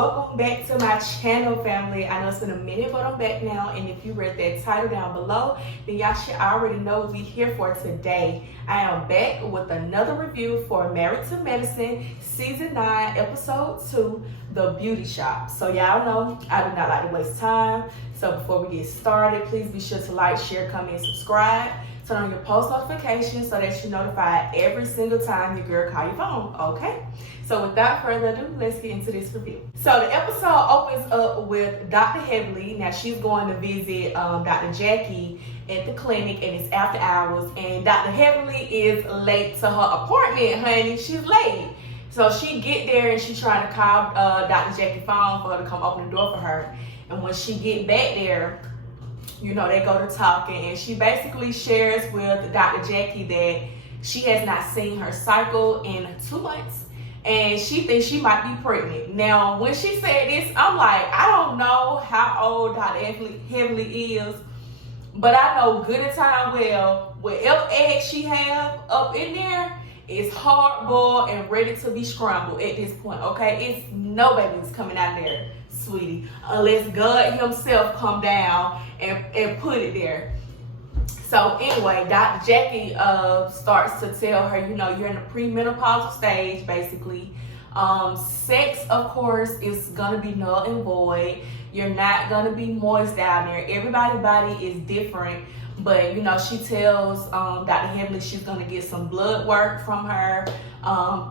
Welcome back to my channel, family. I know it's been a minute, but I'm back now. And if you read that title down below, then y'all should already know what we're here for today. I am back with another review for Married to Medicine, Season 9, Episode 2, The Beauty Shop. So y'all know I do not like to waste time. So before we get started, please be sure to like, share, comment, and subscribe. Turn on your post notifications so that you're notified every single time your girl call your phone, okay? So without further ado, let's get into this review. So the episode opens up with Dr. Heavenly. Now she's going to visit Dr. Jackie at the clinic, and it's after hours, and Dr. Heavenly is late to her appointment, honey. She's late. So she get there and she's trying to call Dr. Jackie's phone for her to come open the door for her. And when she get back there, you know, they go to talking, and she basically shares with Dr. Jackie that she has not seen her cycle in 2 months, and she thinks she might be pregnant. Now, when she said this, I'm like, I don't know how old Dr. Heavenly is, but I know good and time well, whatever egg she have up in there is hard-boiled and ready to be scrambled at this point, okay? It's no babies coming out of there, sweetie, unless God himself come down and put it there. So anyway, Dr. Jackie starts to tell her, you know, you're in the premenopausal stage, basically. Sex, of course, is gonna be null and void. You're not gonna be moist down there. Everybody's body is different. But, you know, she tells Dr. Heavenly she's going to get some blood work from her.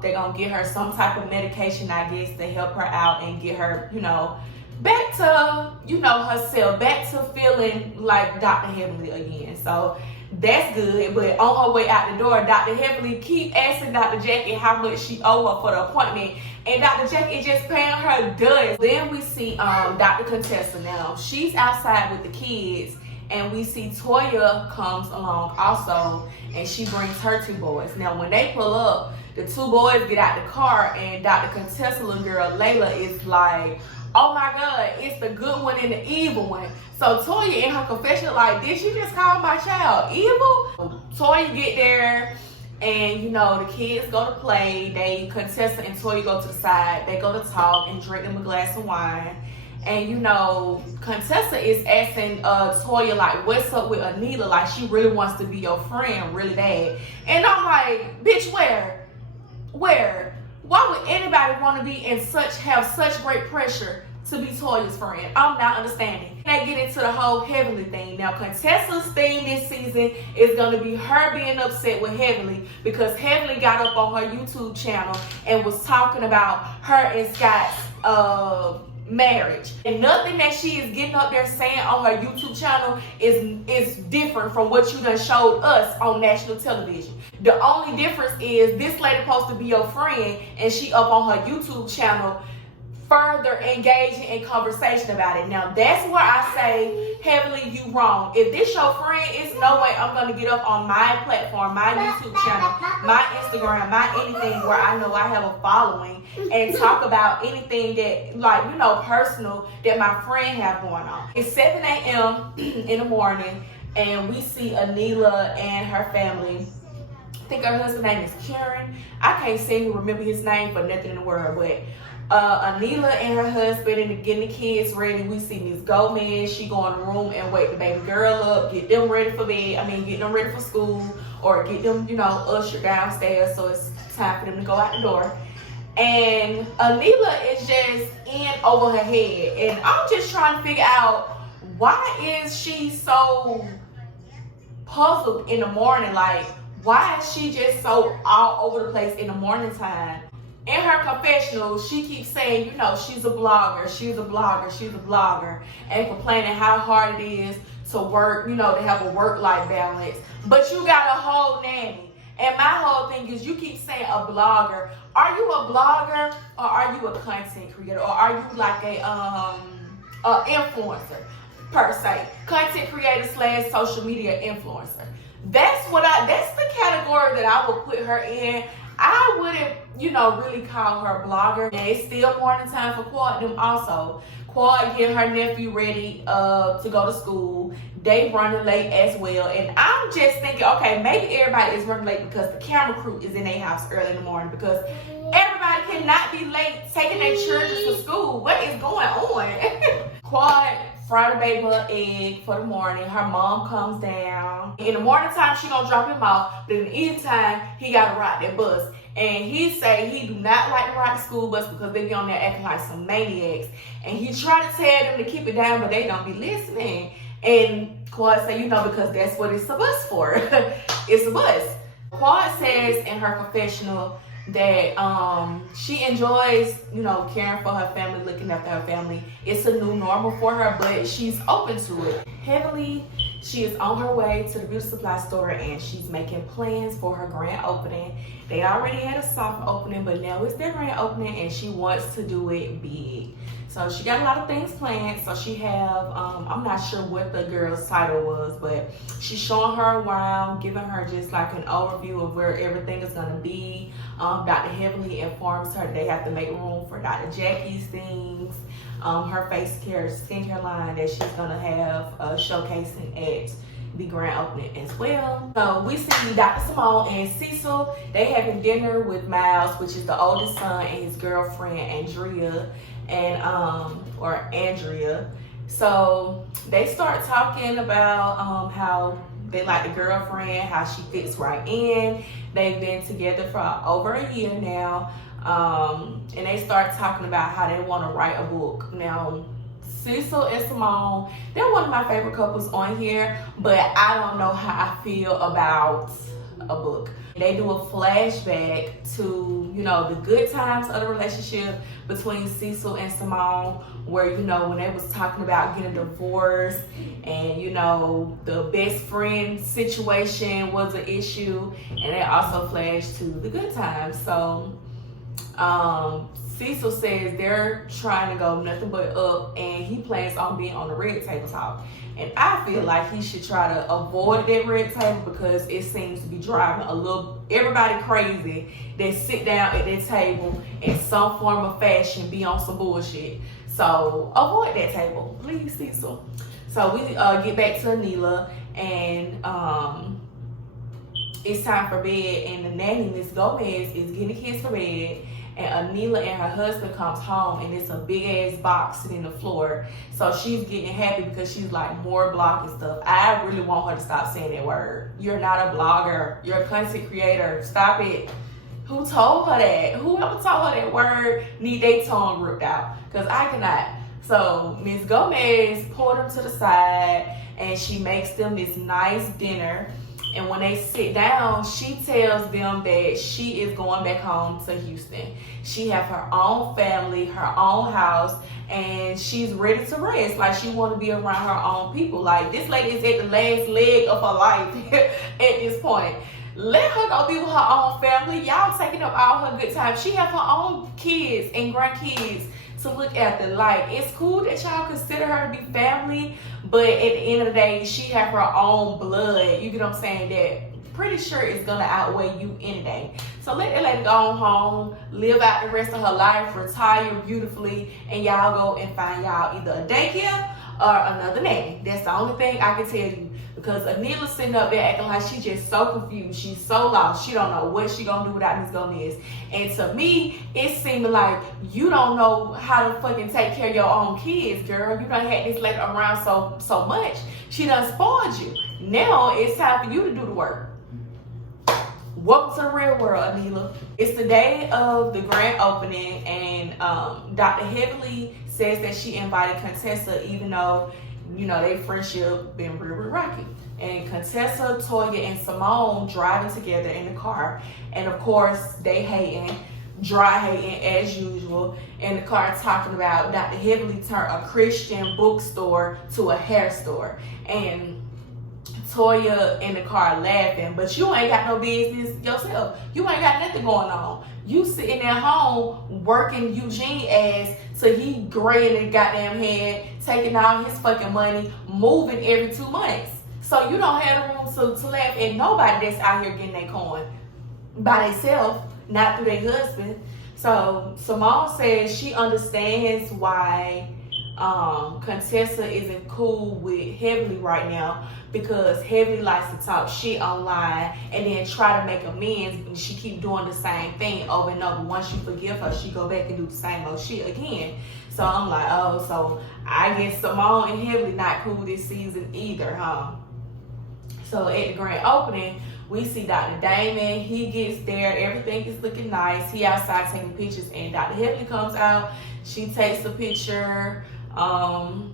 They're going to get her some type of medication, I guess, to help her out and get her, you know, back to, you know, herself, back to feeling like Dr. Heavenly again. So that's good. But on her way out the door, Dr. Heavenly keep asking Dr. Jackie how much she owe her for the appointment. And Dr. Jackie is just paying her dust. Then we see Dr. Contessa now. She's outside with the kids. And we see Toya comes along also, and she brings her 2 boys. Now, when they pull up, the 2 boys get out the car, and Dr. Contessa, little girl, Layla, is like, oh my God, it's the good one and the evil one. So Toya in her confession like, did she just call my child evil? Toya get there, and you know, the kids go to play. Contessa and Toya go to the side. They go to talk and drink them a glass of wine. And you know, Contessa is asking Toya like, what's up with Anila? Like, she really wants to be your friend really bad. And I'm like, bitch, where? Why would anybody want to be have such great pressure to be Toya's friend? I'm not understanding. They get into the whole Heavenly thing. Now, Contessa's thing this season is going to be her being upset with Heavenly because Heavenly got up on her YouTube channel and was talking about her and Scott's marriage, and nothing that she is getting up there saying on her YouTube channel is different from what you done showed us on national television. The only difference is this lady supposed to be your friend, and she up on her YouTube channel further engaging in conversation about it. Now that's where I say, Heavenly, you wrong. If this your friend, it's no way I'm gonna get up on my platform, my YouTube channel, my Instagram, my anything where I know I have a following and talk about anything that, like, you know, personal that my friend have going on. It's 7 a.m. in the morning, and we see Anila and her family. I think her husband's name is Kiran. I can't seem to remember his name for nothing in the world, but Anila and her husband and getting the kids ready. We see Miss Gomez. She go in the room and wake the baby girl up, get them ready for bed. Get them ready for school, or get them, you know, ushered downstairs so it's time for them to go out the door. And Anila is just in over her head, and I'm just trying to figure out, why is she so puzzled in the morning? Like, why is she just so all over the place in the morning time? In her confessional, she keeps saying, you know, she's a blogger, and complaining how hard it is to work, you know, to have a work-life balance. But you got a whole nanny. And my whole thing is, you keep saying a blogger. Are you a blogger, or are you a content creator, or are you like a influencer per se? Content creator / social media influencer. That's the category that I would put her in. I wouldn't, you know, really call her a blogger. And it's still morning time for Quad them also. Quad getting her nephew ready to go to school. They running late as well. And I'm just thinking, okay, maybe everybody is running late because the camera crew is in their house early in the morning, because everybody cannot be late taking their children to school. What fry the baby her egg for the morning. Her mom comes down. In the morning time, she gonna drop him off. But in the evening time, he gotta ride that bus. And he say he do not like to ride the school bus because they be on there acting like some maniacs. And he try to tell them to keep it down, but they don't be listening. And Quad say, because that's what it's a bus for. It's a bus. Quad says in her confessional that she enjoys, caring for her family, looking after her family. It's a new normal for her, but she's open to it. Heavily, she is on her way to the beauty supply store and she's making plans for her grand opening. They already had a soft opening, but now it's their grand opening and she wants to do it big. So she got a lot of things planned. So she have, I'm not sure what the girl's title was, but she's showing her around, giving her just like an overview of where everything is gonna be. Dr. Heavenly informs her they have to make room for Dr. Jackie's things, her face care, skincare line that she's gonna have showcasing at the grand opening as well. So we see Dr. Simone and Cecil. They having dinner with Miles, which is the oldest son, and his girlfriend Andrea. Andrea. So they start talking about how they like the girlfriend, how she fits right in. They've been together for over a year now. And they start talking about how they want to write a book. Now, Cecil and Simone, they're one of my favorite couples on here, but I don't know how I feel about a book. They do a flashback to, the good times of the relationship between Cecil and Simone, where, when they was talking about getting divorced and, the best friend situation was an issue. And they also flash to the good times. So, Cecil says they're trying to go nothing but up, and he plans on being on the red table talk. And I feel like he should try to avoid that red table because it seems to be driving everybody crazy. They sit down at their table in some form of fashion, be on some bullshit. So avoid that table, please, Cecil. So we get back to Anila, and it's time for bed, and the nanny, Miss Gomez, is getting the kids for bed. And Anila and her husband comes home and it's a big ass box sitting on the floor. So she's getting happy because she's like, more blog and stuff. I really want her to stop saying that word. You're not a blogger. You're a content creator. Stop it. Who told her that? Whoever told her that word need their tongue ripped out. Because I cannot. So Miss Gomez pulled them to the side and she makes them this nice dinner. And when they sit down, she tells them that she is going back home to Houston. She have her own family, her own house, and she's ready to rest. Like, she want to be around her own people. Like, this lady is at the last leg of her life at this point. Let her go be with her own family. Y'all taking up all her good time. She have her own kids and grandkids to look after. Like, it's cool that y'all consider her to be family, but at the end of the day, she have her own blood. You get what I'm saying? That pretty sure it's gonna outweigh you any day. So let that lady go home, live out the rest of her life, retire beautifully, and y'all go and find y'all either a daycare or another nanny. That's the only thing I can tell you. Because Anila's sitting up there acting like she's just so confused. She's so lost. She don't know what she gonna do without Miss Gomez. And to me, it seemed like you don't know how to fucking take care of your own kids, girl. You done had this lady around so much. She done spoiled you. Now it's time for you to do the work. Welcome to the real world, Anila. It's the day of the grand opening, and Dr. Heavenly says that she invited Contessa, even though their friendship been real rocky. And Contessa, Toya, and Simone driving together in the car. And of course, they hating, dry hating as usual. In the car talking about Dr. Heavenly turned a Christian bookstore to a hair store. And Toya in the car laughing, but you ain't got no business yourself. You ain't got nothing going on. You sitting at home working Eugene ass till he gray in his goddamn head, taking all his fucking money, moving every 2 months. So you don't have the room to laugh at nobody that's out here getting their coin by themselves, not through their husband. So Simone says she understands why Contessa isn't cool with Heavenly right now, because Heavenly likes to talk shit online and then try to make amends, and she keep doing the same thing over and over. Once you forgive her, she go back and do the same old shit again. So I'm like, oh, so I guess Simone and Heavenly not cool this season either, huh? So at the grand opening, we see Dr. Damon. He gets there. Everything is looking nice. He outside taking pictures, and Dr. Heavenly comes out. She takes the picture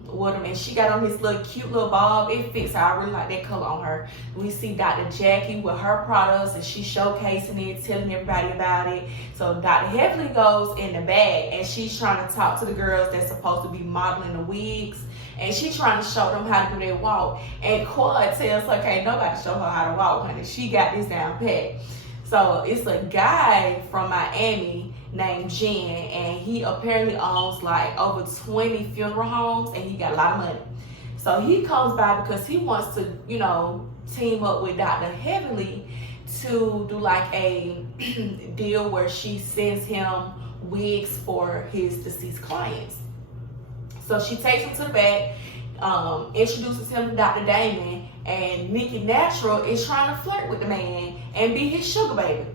with him, and she got on this little cute little bob. It fits her. I really like that color on her. We see Dr. Jackie with her products, and she's showcasing it, telling everybody about it. So Dr. Heavenly goes in the back, and she's trying to talk to the girls that's supposed to be modeling the wigs, and she's trying to show them how to do their walk. And Quad tells her, okay, nobody show her how to walk, honey. She got this down pat. So it's a guy from Miami named Jen, and he apparently owns like over 20 funeral homes, and he got a lot of money. So he comes by because he wants to, you know, team up with Dr. Heavenly to do like a deal where she sends him wigs for his deceased clients. So she takes him to the back, introduces him to Dr. Damon, and Nikki Natural is trying to flirt with the man and be his sugar baby.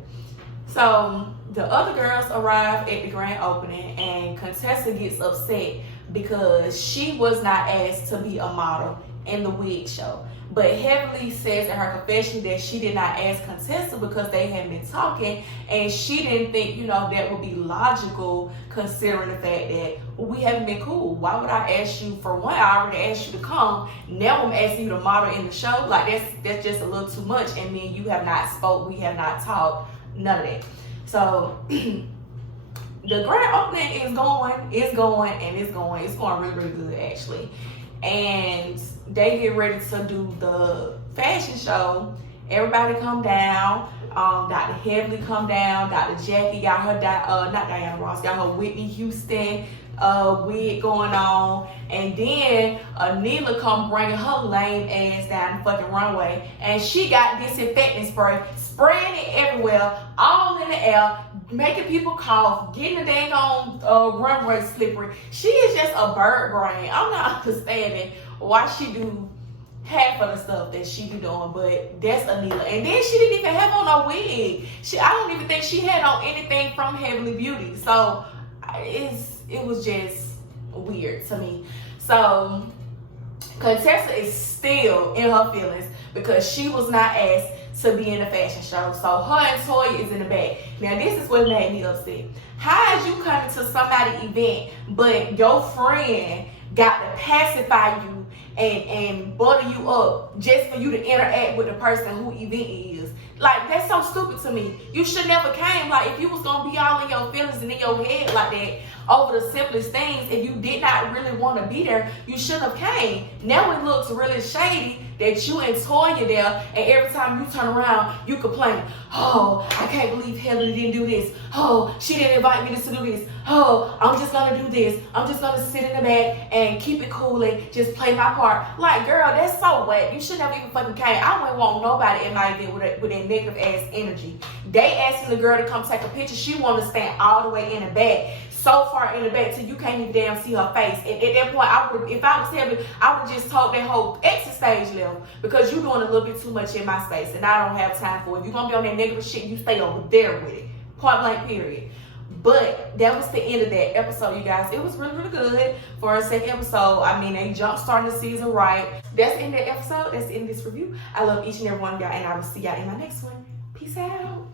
So the other girls arrive at the grand opening, and Contessa gets upset because she was not asked to be a model in the wig show. But Heavenly says in her confession that she did not ask Contessa because they had been talking, and she didn't think, you know, that would be logical considering the fact that we haven't been cool. Why would I ask you? For one, I already asked you to come. Now I'm asking you to model in the show. Like that's just a little too much. And then you have not spoke, we have not talked, none of that. So the grand opening is going. It's going really, really good actually. And they get ready to do the fashion show. Everybody come down. Dr. Heavenly come down. Dr. Jackie got her, not Diana Ross, got her Whitney Houston wig going on. And then Anila come bringing her lame ass down the fucking runway. And she got disinfectant spray, spraying it everywhere, all in the air, making people cough, getting the dang on runway slippery. She is just a bird brain. I'm not understanding why she do half of the stuff that she be doing, but that's Anila. And then she didn't even have on a wig. I don't even think she had on anything from Heavenly Beauty. So it was just weird to me. So Contessa is still in her feelings because she was not asked to be in the fashion show. So her and Toya is in the back. Now this is what made me upset. How is you coming to somebody's event, but your friend got to pacify you and butter you up just for you to interact with the person who event is? Like, that's so stupid to me. You should never came. Like, if you was gonna be all in your feelings and in your head like that over the simplest things, if you did not really want to be there, you shouldn't have came. Now it looks really shady that you and Toya there, and every time you turn around, you complain, oh, I can't believe Helen didn't do this. Oh, she didn't invite me to do this. Oh, I'm just gonna do this. I'm just gonna sit in the back and keep it cool and just play my part. Like, girl, that's so wet. You shouldn't have even fucking came. I wouldn't want nobody in my event with that negative ass energy. They asking the girl to come take a picture. She wanted to stand all the way in the back. So far in the back till you can't even damn see her face. And at that point, if I was Heaven, I would just told that whole exit stage level because you're doing a little bit too much in my space and I don't have time for it. If you're gonna be on that negative shit, you stay over there with it. Point blank, period. But that was the end of that episode, you guys. It was really, really good for a second episode. I mean, they jump started the season right. That's the end of the episode. That's the end of this review. I love each and every one of y'all, and I will see y'all in my next one. Peace out.